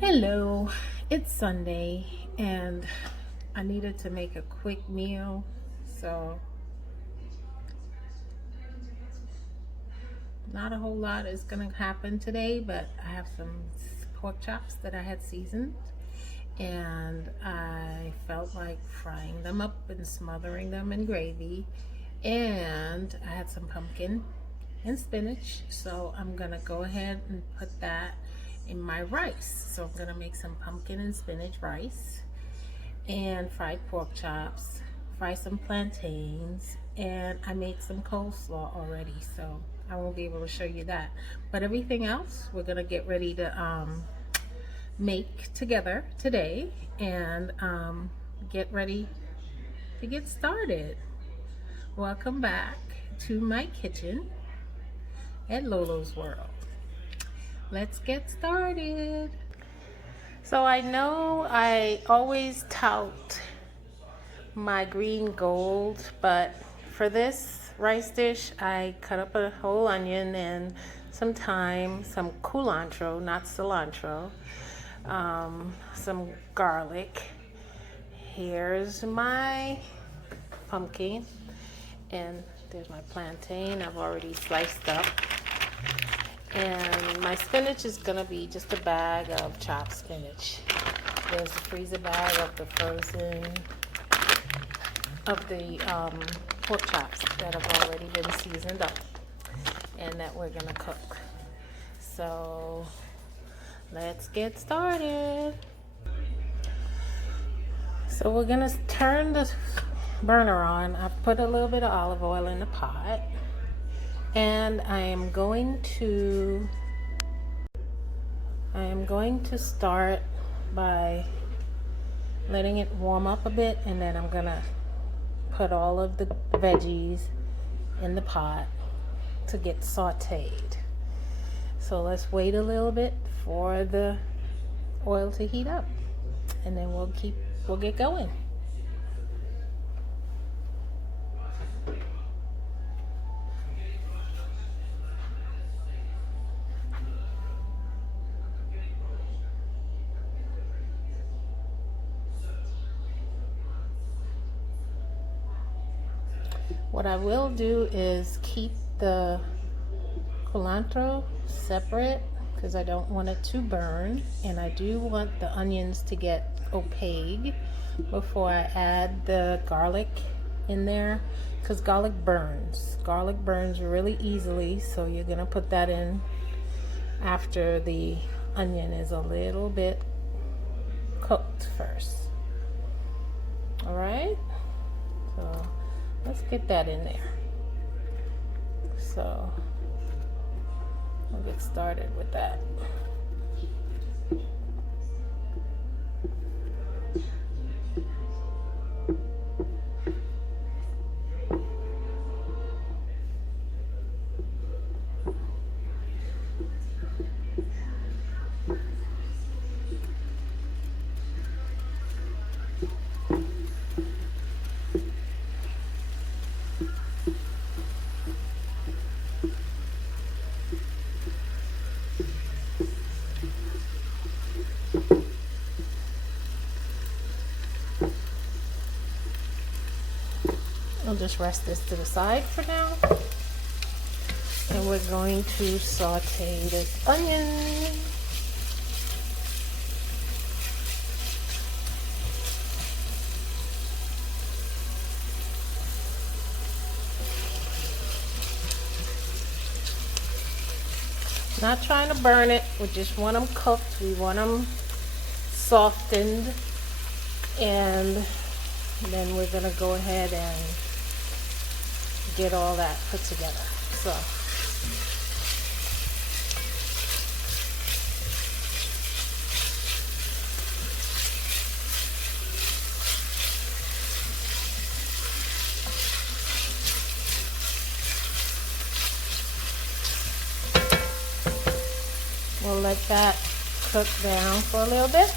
Hello, it's Sunday and I needed to make a quick meal. So, not a whole lot is going to happen today, but I have some pork chops that I had seasoned and I felt like frying them up and smothering them in gravy. And I had some pumpkin and spinach, so I'm going to go ahead and put that in my rice. So I'm going to make some pumpkin and spinach rice and fried pork chops, fry some plantains, and I made some coleslaw already, so I won't be able to show you that. But everything else we're gonna get ready to make together today and get ready to get started. Welcome back to my kitchen at Lolo's World. Let's get started. So I know I always tout my green gold, but for this rice dish I cut up a whole onion and some thyme, some culantro, not cilantro, some garlic. Here's my pumpkin and there's my plantain I've already sliced up. And my spinach is gonna be just a bag of chopped spinach. There's a freezer bag of the frozen pork chops that have already been seasoned up and that we're gonna cook. So let's get started. So we're gonna turn the burner on. I've put a little bit of olive oil in the pot. And I am going to start by letting it warm up a bit, and then I'm gonna put all of the veggies in the pot to get sauteed. So let's wait a little bit for the oil to heat up, and then we'll get going. What I will do is keep the culantro separate because I don't want it to burn, and I do want the onions to get opaque before I add the garlic in there, because garlic burns. Garlic burns really easily, so you're gonna put that in after the onion is a little bit cooked first. All right, so let's get that in there. So we'll get started with that. I'll just rest this to the side for now. And we're going to saute this onion. Not trying to burn it, we just want them cooked, we want them softened, and then we're gonna go ahead and get all that put together. So we'll let that cook down for a little bit.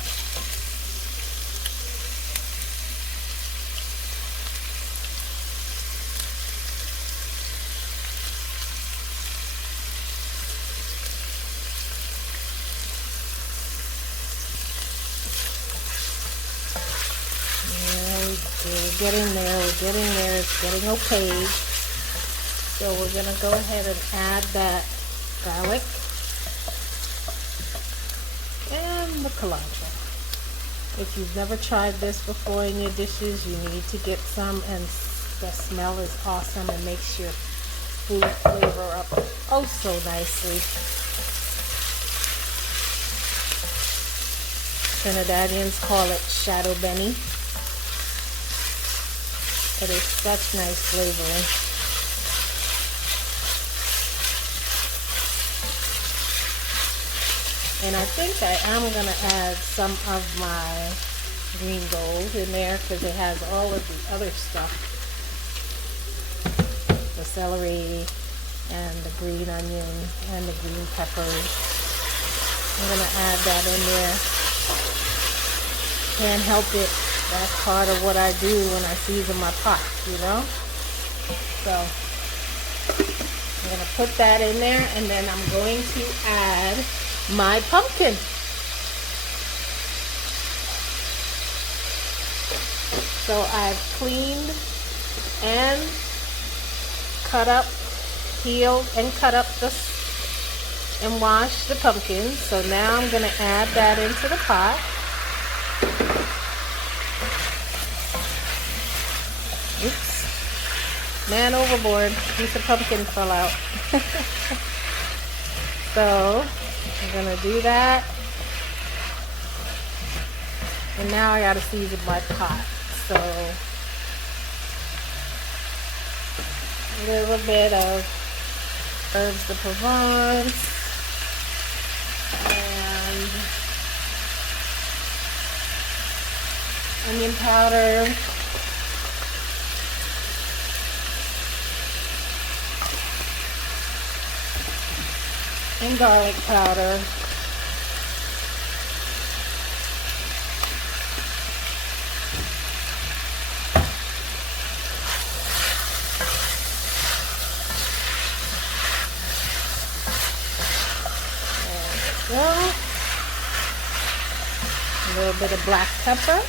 getting there. We're getting there. It's getting opaque. So we're going to go ahead and add that garlic and the cilantro. If you've never tried this before in your dishes, you need to get some, and the smell is awesome and makes your food flavor up oh so nicely. Trinidadians call it shadow benny. It is such nice flavoring. And I think I am going to add some of my green gold in there because it has all of the other stuff. The celery and the green onion and the green peppers. I'm going to add that in there. Can't help it. That's part of what I do when I season my pot, you know? So I'm going to put that in there, and then I'm going to add my pumpkin. So I've cleaned and cut up, peeled and cut up and washed the pumpkin. So now I'm going to add that into the pot. Oops. Man overboard. Piece of pumpkin fell out. So I'm going to do that. And now I got to season my pot. So a little bit of herbs de Provence and onion powder, and garlic powder. There we go. A little bit of black pepper.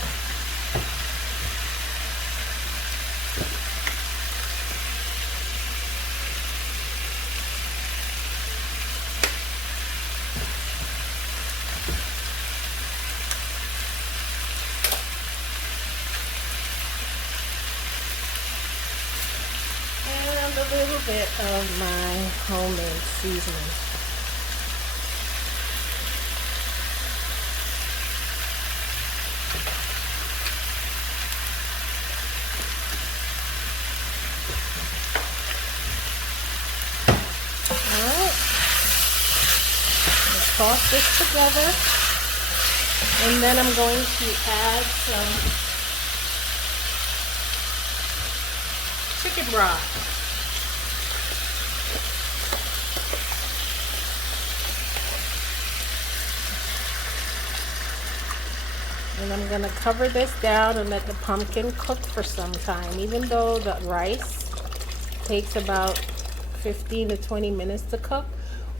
And a little bit of my homemade seasoning. Toss this together, and then I'm going to add some chicken broth. And I'm going to cover this down and let the pumpkin cook for some time. Even though the rice takes about 15 to 20 minutes to cook,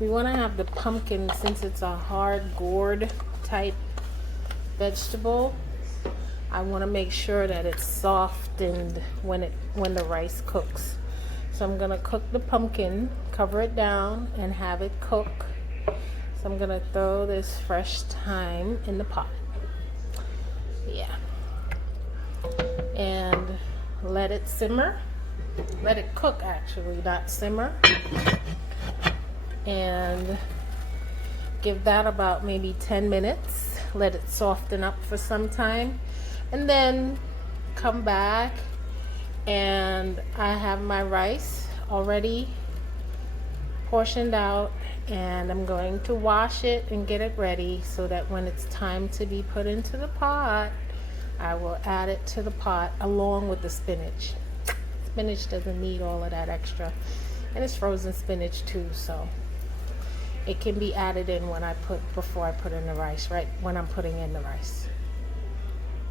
we want to have the pumpkin, since it's a hard gourd type vegetable, I want to make sure that it's softened when the rice cooks. So I'm going to cook the pumpkin, cover it down, and have it cook. So I'm going to throw this fresh thyme in the pot. Yeah. And let it simmer. Let it cook, actually, not simmer. And give that about maybe 10 minutes. Let it soften up for some time, and then come back, and I have my rice already portioned out, and I'm going to wash it and get it ready so that when it's time to be put into the pot, I will add it to the pot along with the spinach. Spinach doesn't need all of that extra, and it's frozen spinach too, so it can be added in before I put in the rice, right when I'm putting in the rice.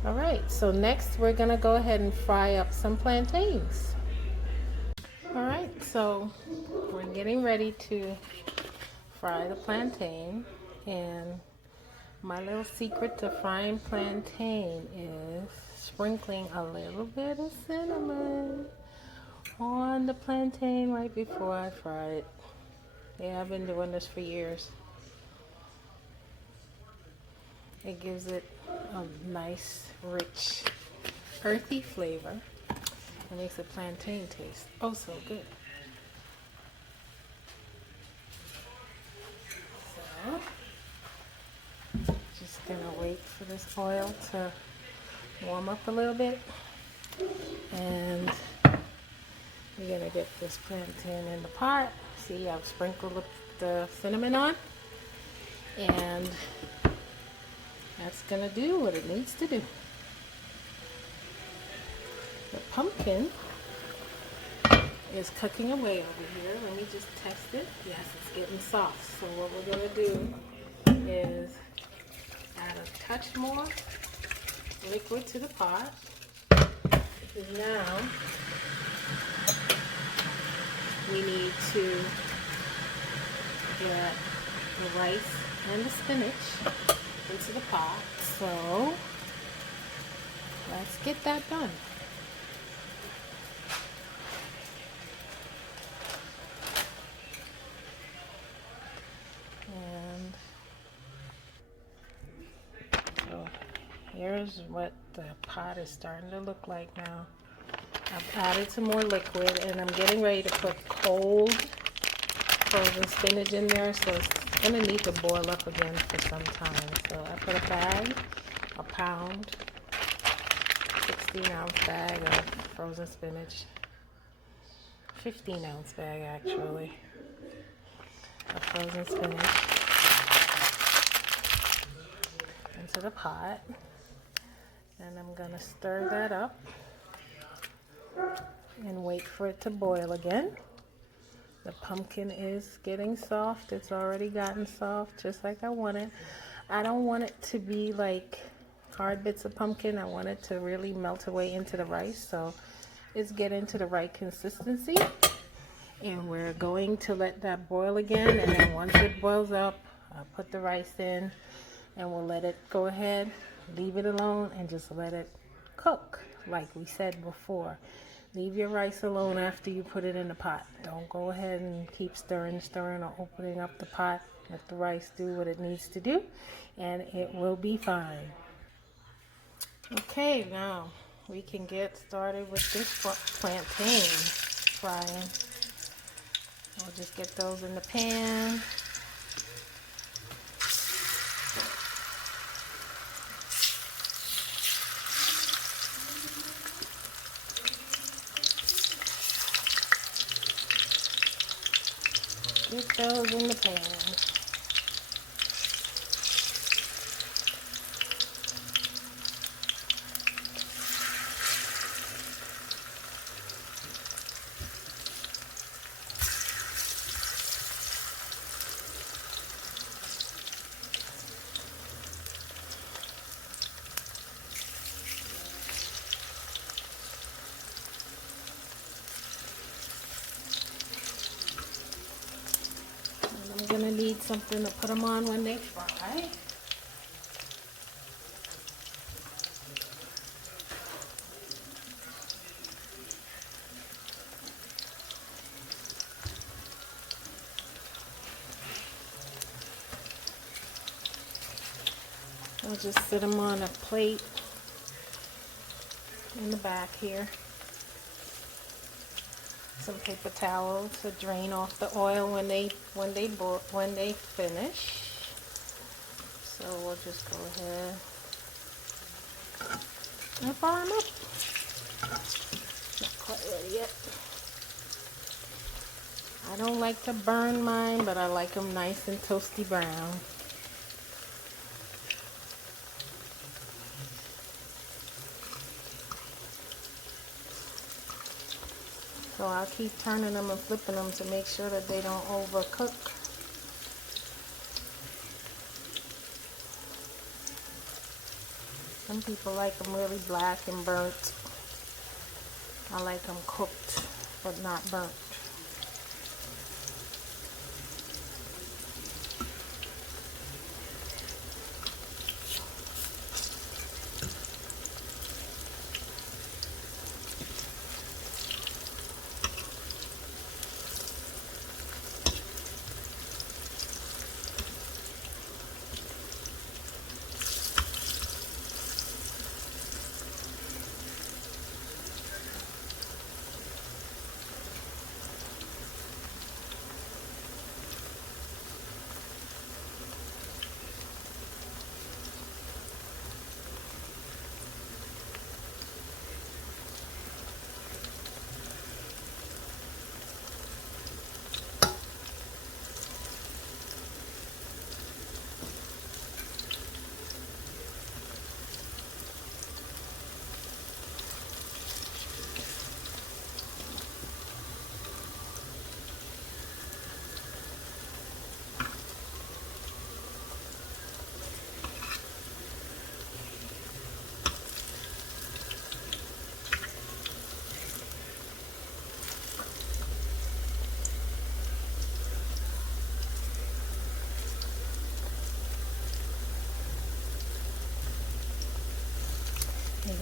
All right, so next we're gonna go ahead and fry up some plantains. All right, so we're getting ready to fry the plantain, and my little secret to frying plantain is sprinkling a little bit of cinnamon on the plantain right before I fry it. Yeah, I've been doing this for years. It gives it a nice, rich, earthy flavor. It makes the plantain taste oh so good. So, just gonna wait for this oil to warm up a little bit, and we're gonna get this plantain in the pot. See, I've sprinkled the cinnamon on, and that's gonna do what it needs to do. The pumpkin is cooking away over here. Let me just test it. Yes, it's getting soft. So what we're gonna do is add a touch more liquid to the pot, because now we need to get the rice and the spinach into the pot. So let's get that done. And so here's what the pot is starting to look like now. I've added some more liquid, and I'm getting ready to put cold frozen spinach in there, so it's gonna need to boil up again for some time. So I put a bag, a pound, 16-ounce bag of frozen spinach, 15-ounce bag actually, of frozen spinach into the pot, and I'm gonna stir that up and wait for it to boil again. The pumpkin is getting soft. It's already gotten soft, just like I want it. I don't want it to be like hard bits of pumpkin. I want it to really melt away into the rice, so it's getting to the right consistency. And we're going to let that boil again, and then once it boils up, I'll put the rice in, and we'll let it go ahead, leave it alone, and just let it cook like we said before. Leave your rice alone after you put it in the pot. Don't go ahead and keep stirring or opening up the pot. Let the rice do what it needs to do, and it will be fine. Okay, now we can get started with this plantain frying. We'll just get those in the pan. Get those in the pan. I'm gonna need something to put them on when they fry. I'll just sit them on a plate in the back here. Some paper towel to drain off the oil when they finish. So we'll just go ahead and fry them up. Not quite ready yet. I don't like to burn mine, but I like them nice and toasty brown. So I'll keep turning them and flipping them to make sure that they don't overcook. Some people like them really black and burnt. I like them cooked but not burnt.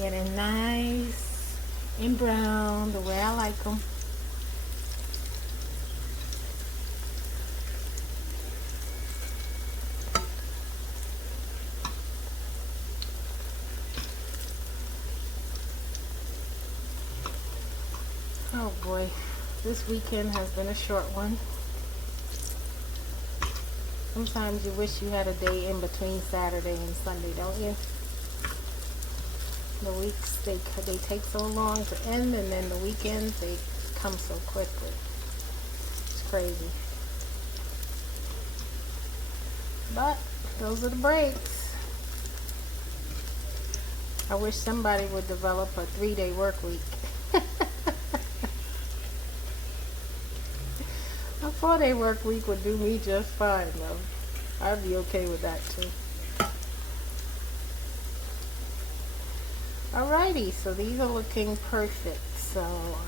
getting nice and brown the way I like them. Oh boy, this weekend has been a short one. Sometimes you wish you had a day in between Saturday and Sunday, don't you? The weeks, they take so long to end, and then the weekends, they come so quickly. It's crazy. But those are the breaks. I wish somebody would develop a 3-day work week. A 4-day work week would do me just fine, though. I'd be okay with that, too. Alrighty, so these are looking perfect. So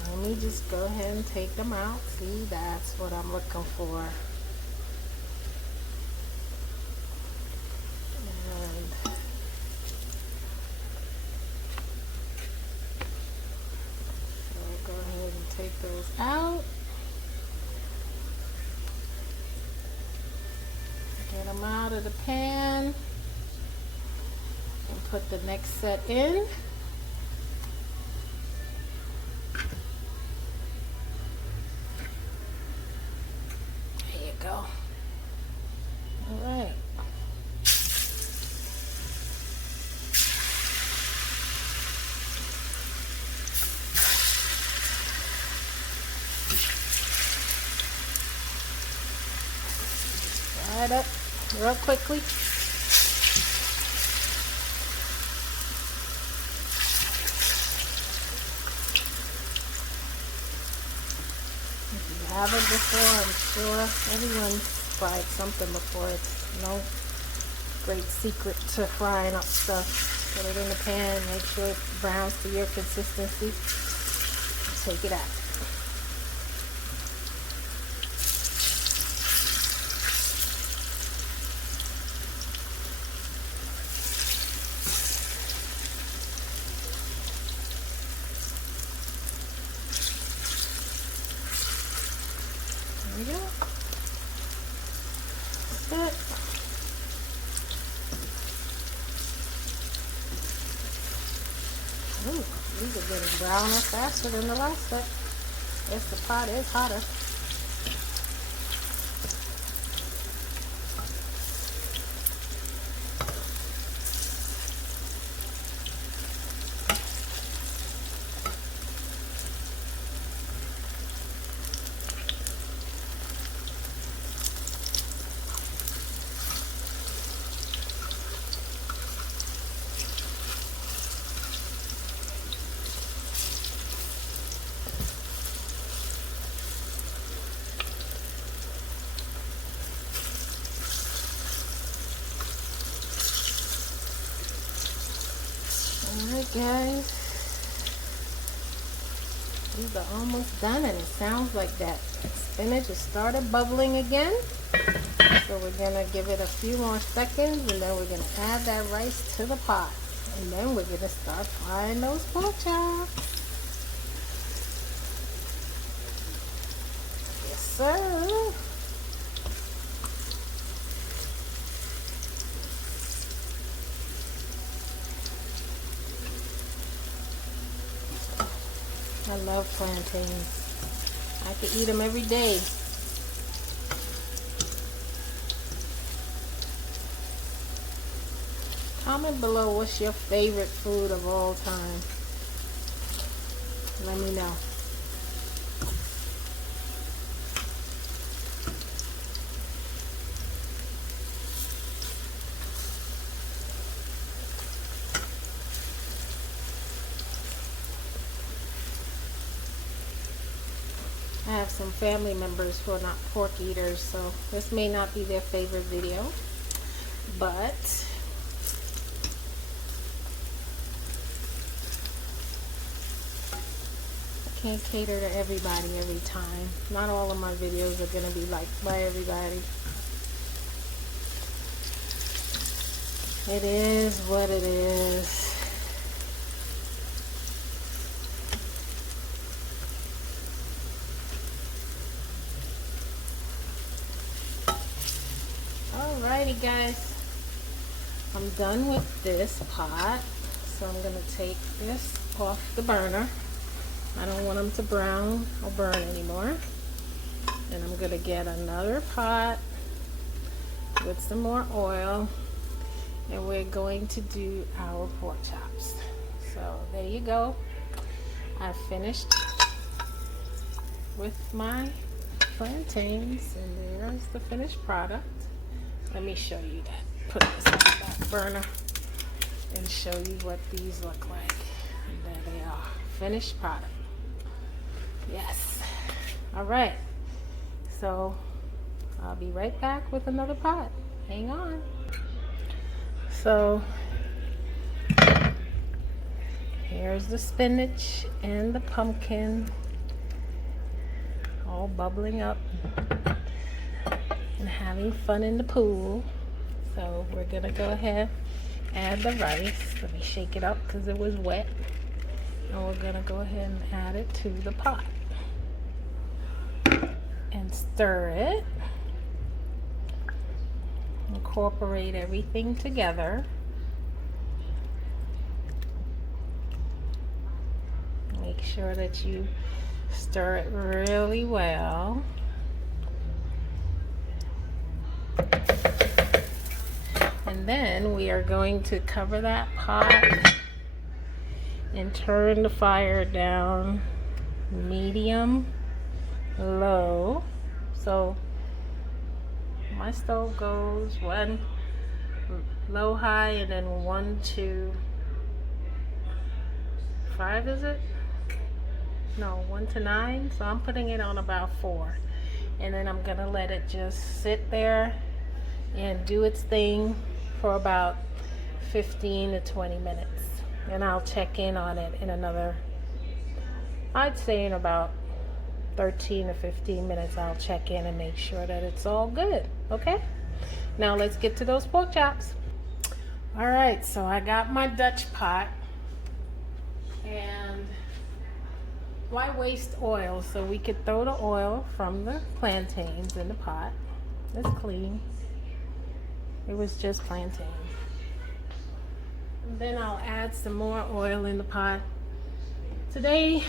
let me just go ahead and take them out. See, that's what I'm looking for. And so go ahead and take those out. Get them out of the pan and put the next set in. There you go. All right. Fry it up real quickly. If you haven't before, I'm sure everyone's fried something before. It's no great secret to frying up stuff. Put it in the pan, make sure it browns to your consistency. Take it out. There we go. That's it. Ooh, these are getting browner faster than the last set. Guess the pot is hotter. Alright guys, these are almost done, and it sounds like that spinach has started bubbling again. So we're going to give it a few more seconds, and then we're going to add that rice to the pot. And then we're going to start frying those pork chops. Yes sir. I love plantains. I could eat them every day. Comment below what's your favorite food of all time. Let me know. I have some family members who are not pork eaters, so this may not be their favorite video, but I can't cater to everybody every time. Not all of my videos are going to be liked by everybody. It is what it is. Alrighty guys, I'm done with this pot, so I'm going to take this off the burner. I don't want them to brown or burn anymore. And I'm going to get another pot with some more oil, and we're going to do our pork chops. So there you go. I finished with my plantains, and there's the finished product. Let me show you that. Put this on the back burner and show you what these look like. And there they are. Finished product. Yes. All right. So I'll be right back with another pot. Hang on. So here's the spinach and the pumpkin all bubbling up and having fun in the pool. So we're gonna go ahead and add the rice. Let me shake it up because it was wet. And we're gonna go ahead and add it to the pot and stir it. Incorporate everything together. Make sure that you stir it really well. And then we are going to cover that pot and turn the fire down medium low. So my stove goes 1 low high and then 1 to 5, is it? No, 1 to 9. So I'm putting it on about 4, and then I'm gonna let it just sit there and do its thing for about 15 to 20 minutes, and I'll check in on it in another, I'd say in about 13 to 15 minutes. I'll check in and make sure that it's all good. Okay, now let's get to those pork chops. All right, so I got my Dutch pot, and why waste oil? So we could throw the oil from the plantains in the pot. It's clean. It was just plantain. And then I'll add some more oil in the pot. Today,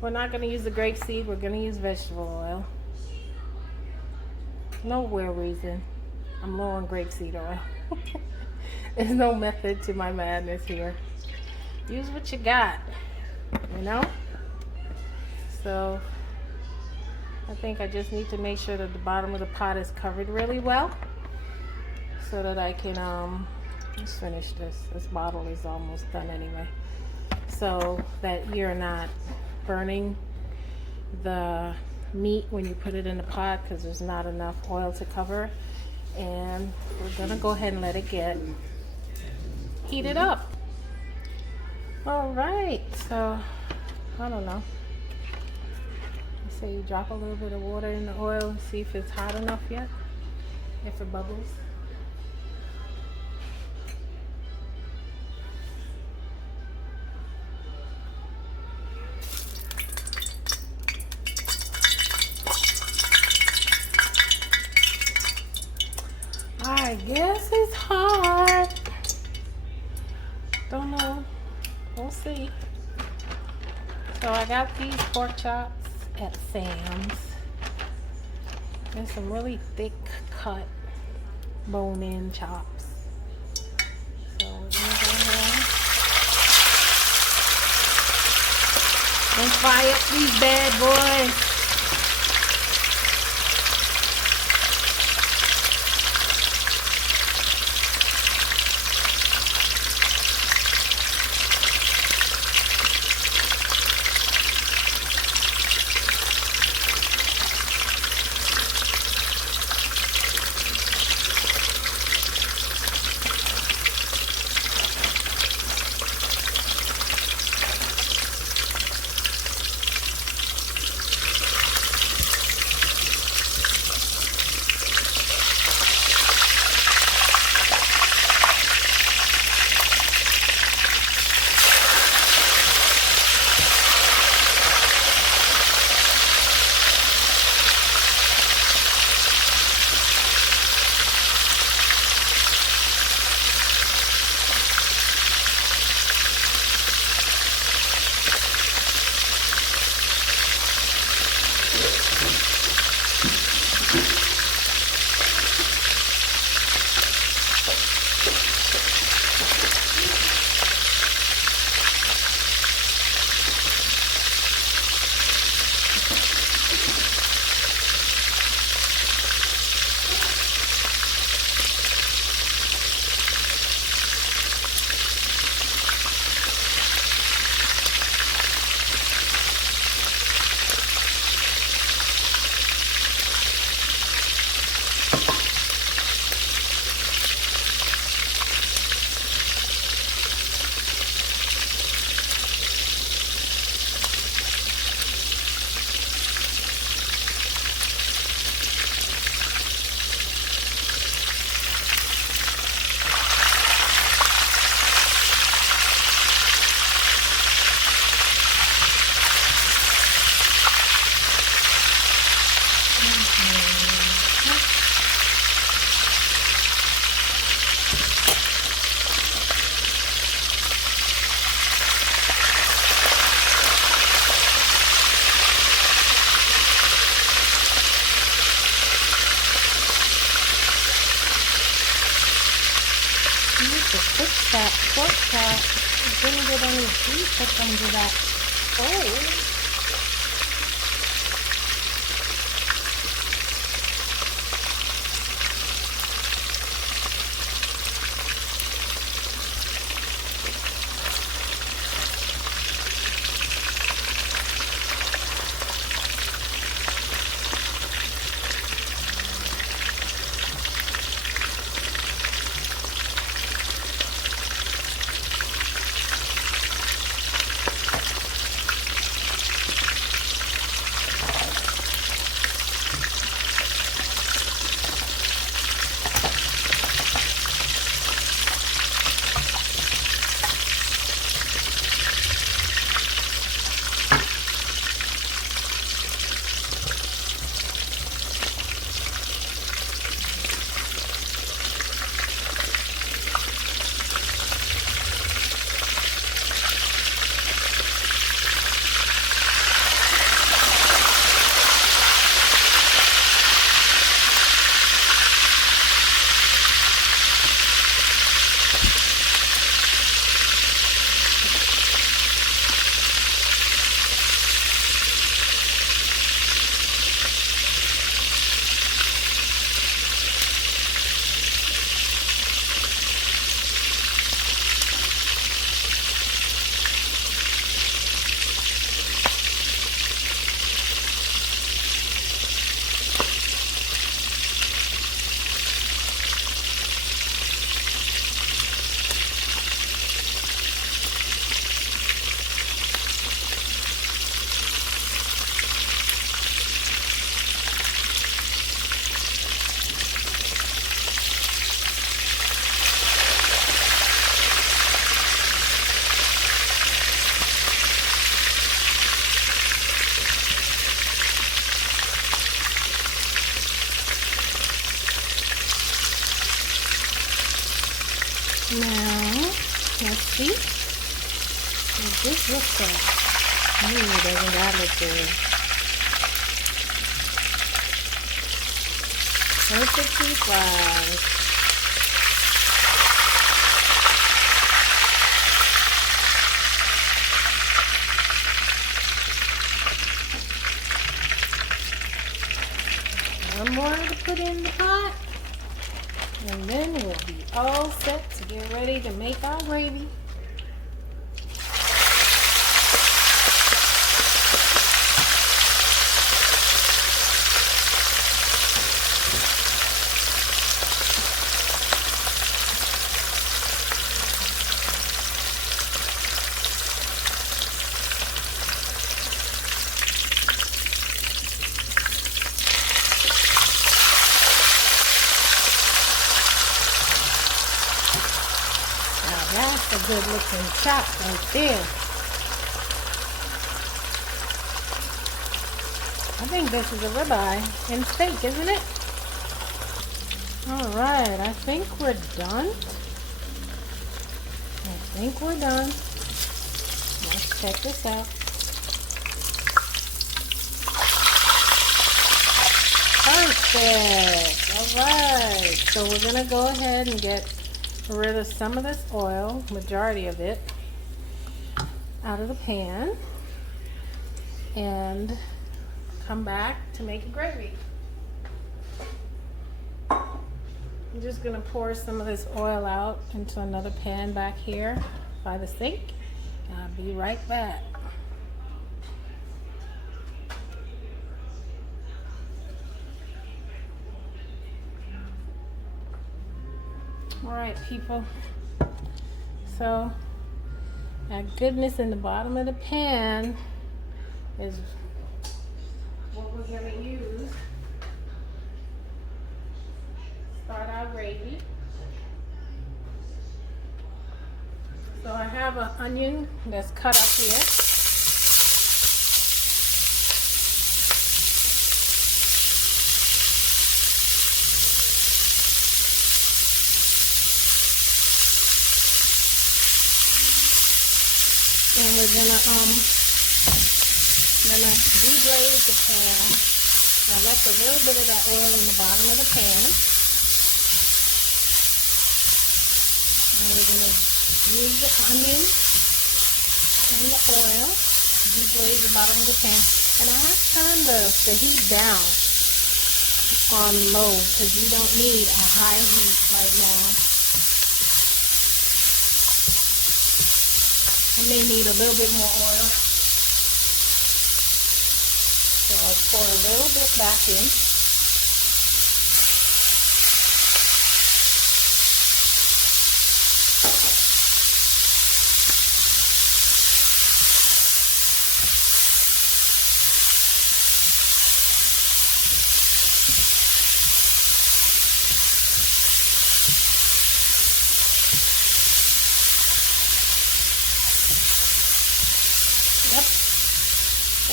we're not going to use the grapeseed. We're going to use vegetable oil. No real reason. I'm low on grapeseed oil. There's no method to my madness here. Use what you got, you know? So, I think I just need to make sure that the bottom of the pot is covered really well, so that I can just finish this. This bottle is almost done anyway. So that you're not burning the meat when you put it in the pot, because there's not enough oil to cover. And we're gonna go ahead and let it get heated up. All right, so I don't know. So you drop a little bit of water in the oil and see if it's hot enough yet, if it bubbles. I guess it's hot. Don't know. We'll see. So I got these pork chops at Sam's. There's some really thick cut bone-in chops. So we're gonna go ahead and fry up these bad boys. See, put some of that cold. Now, let's see. What this looks like. Doesn't that look good? Perfectly fried. One more to put in the pot. And then we'll be all set to get ready to make our gravy. That's a good looking chop right there. I think this is a ribeye and steak, isn't it? Alright, I think we're done. Let's check this out. Perfect. Alright, so we're going to go ahead and get rid of some of this oil, majority of it, out of the pan and come back to make a gravy. I'm just going to pour some of this oil out into another pan back here by the sink. I'll be right back. Alright people, so that goodness in the bottom of the pan is what we're going to use. Start our gravy. So I have an onion that's cut up here. And we're gonna deglaze the pan. I left a little bit of that oil in the bottom of the pan. And we're gonna use the onion in the oil. Deglaze the bottom of the pan. And I have turned the heat down on low because you don't need a high heat right now. I may need a little bit more oil. So I'll pour a little bit back in.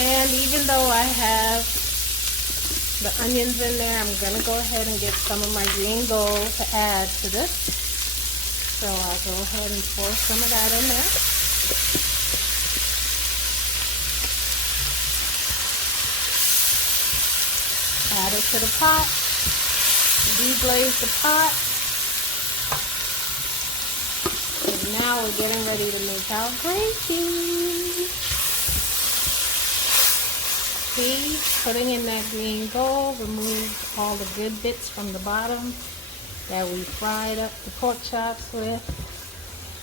And even though I have the onions in there, I'm going to go ahead and get some of my green gold to add to this. So I'll go ahead and pour some of that in there. Add it to the pot. Deglaze the pot. And now we're getting ready to make our gravy. See, putting in that green gold removes all the good bits from the bottom that we fried up the pork chops with.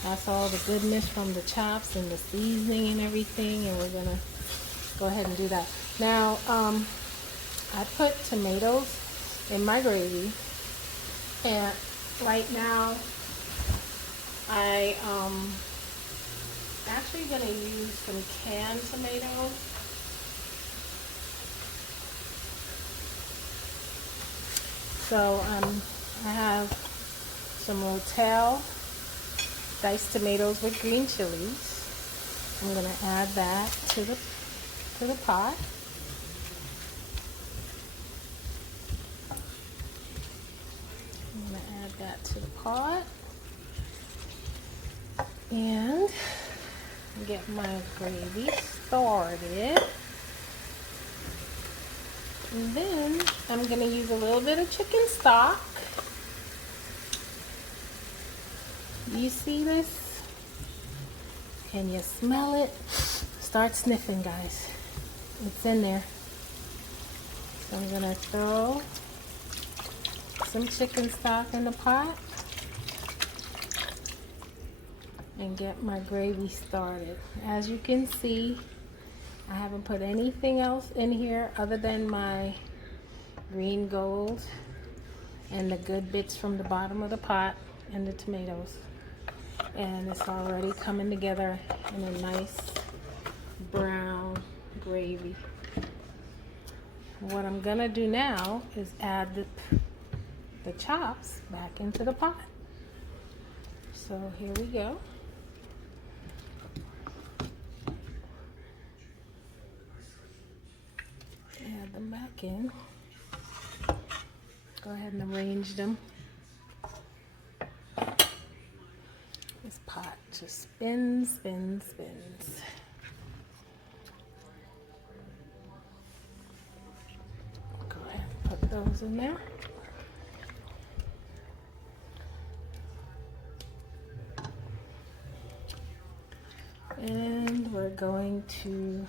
That's all the goodness from the chops and the seasoning and everything, and we're gonna go ahead and do that. Now, I put tomatoes in my gravy, and right now I actually gonna use some canned tomatoes. So I have some rotel, diced tomatoes with green chilies. I'm going to add that to the pot. I'm going to add that to the pot and get my gravy started. And then I'm going to use a little bit of chicken stock. You see this? Can you smell it? Start sniffing, guys. It's in there. So I'm going to throw some chicken stock in the pot and get my gravy started. As you can see, I haven't put anything else in here other than my green gold and the good bits from the bottom of the pot and the tomatoes. And it's already coming together in a nice brown gravy. What I'm gonna do now is add the chops back into the pot. So here we go. Add them back in. Go ahead and arrange them. This pot just spins, spins, spins. Go ahead and put those in there. And we're going to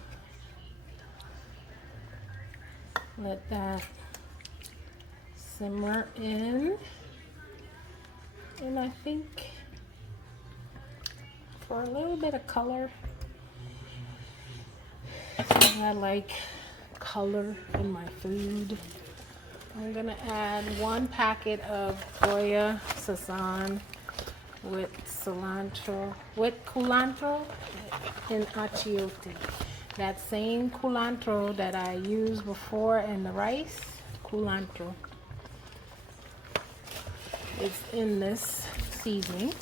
let that simmer in. And I think for a little bit of color, since I like color in my food, I'm gonna add 1 packet of Goya Sazon with cilantro, with culantro and achiote. That same culantro that I used before in the rice, culantro, is in this seasoning.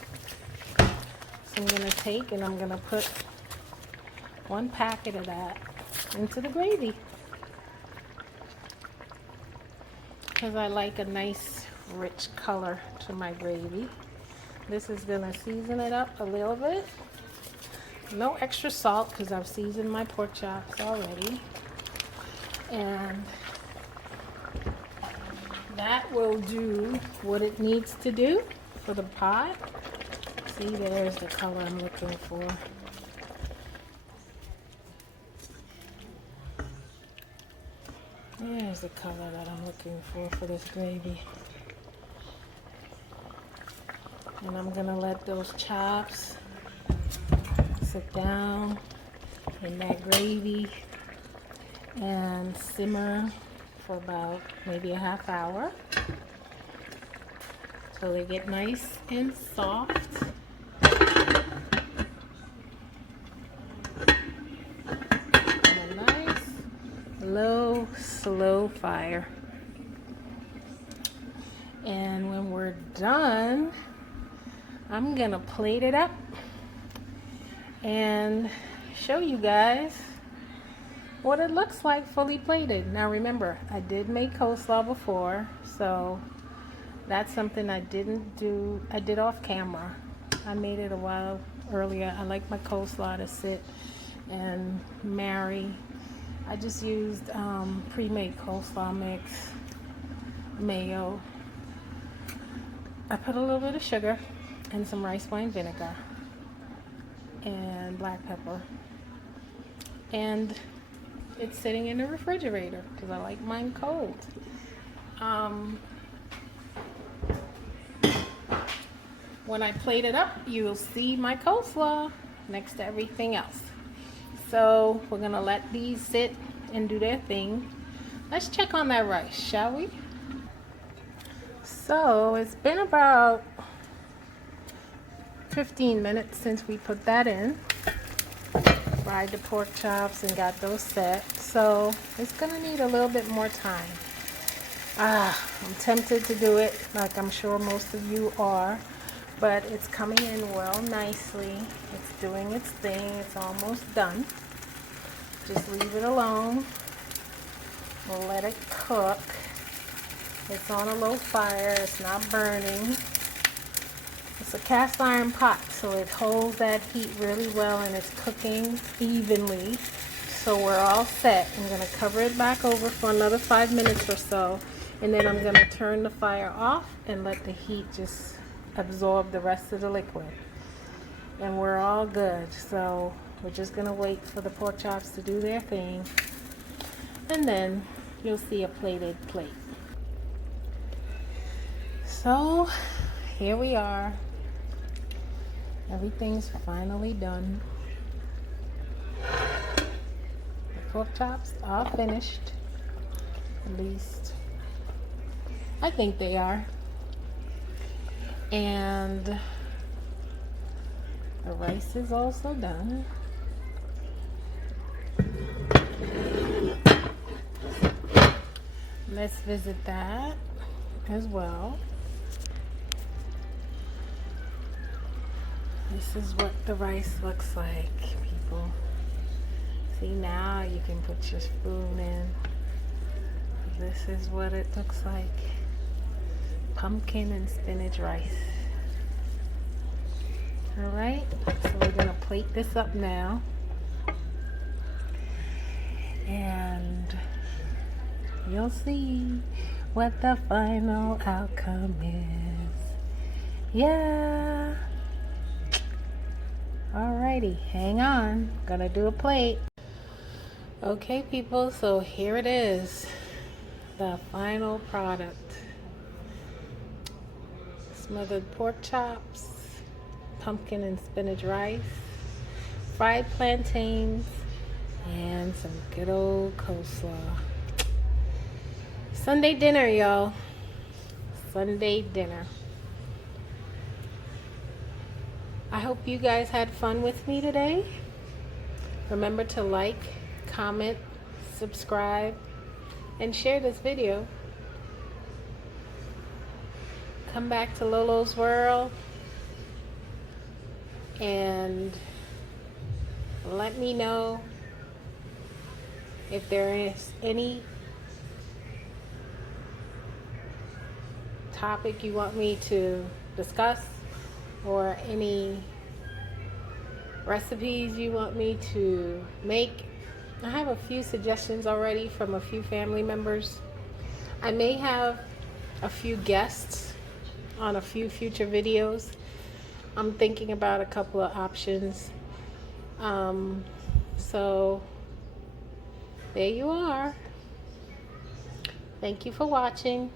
So I'm gonna take and I'm gonna put 1 packet of that into the gravy, because I like a nice rich color to my gravy. This is gonna season it up a little bit. No extra salt because I've seasoned my pork chops already. And that will do what it needs to do for the pot. See, there's the color I'm looking for. Here's the color that I'm looking for this gravy. And I'm gonna let those chops sit down in that gravy and simmer for about maybe a half hour so they get nice and soft. On a nice low, slow fire. And when we're done, I'm gonna plate it up and show you guys what it looks like fully plated. Now remember, I did make coleslaw before, so that's something I didn't do. I did off camera. I made it a while earlier. I like my coleslaw to sit and marry. I just used pre-made coleslaw mix, mayo. I put a little bit of sugar and some rice wine vinegar and black pepper, and it's sitting in the refrigerator because I like mine cold. When I plate it up, you'll see my coleslaw next to everything else. So we're gonna let these sit and do their thing. Let's check on that rice, shall we? So it's been about 15 minutes since we put that in. Fried the pork chops and got those set. So it's gonna need a little bit more time. I'm tempted to do it like I'm sure most of you are, but it's coming in well nicely. It's doing its thing. It's almost done. Just leave it alone. We'll let it cook. It's on a low fire. It's not burning. It's a cast iron pot, so it holds that heat really well and it's cooking evenly. So we're all set. I'm going to cover it back over for another 5 minutes or so, and then I'm going to turn the fire off and let the heat just absorb the rest of the liquid. And we're all good. So we're just going to wait for the pork chops to do their thing, and then you'll see a plated plate. So here we are. Everything's finally done. The pork chops are finished. At least I think they are. And the rice is also done. Let's visit that as well. This is what the rice looks like, people. See, now you can put your spoon in. This is what it looks like. Pumpkin and spinach rice. Alright, so we're going to plate this up now. And you'll see what the final outcome is. Yeah. Alrighty, hang on. Gonna do a plate. Okay, people, so here it is. The final product. Smothered pork chops, pumpkin and spinach rice, fried plantains, and some good old coleslaw. Sunday dinner, y'all. Sunday dinner. I hope you guys had fun with me today. Remember to like, comment, subscribe, and share this video. Come back to Lolo's World and let me know if there is any topic you want me to discuss, or any recipes you want me to make. I have a few suggestions already from a few family members. I may have a few guests on a few future videos. I'm thinking about a couple of options. So there you are. Thank you for watching.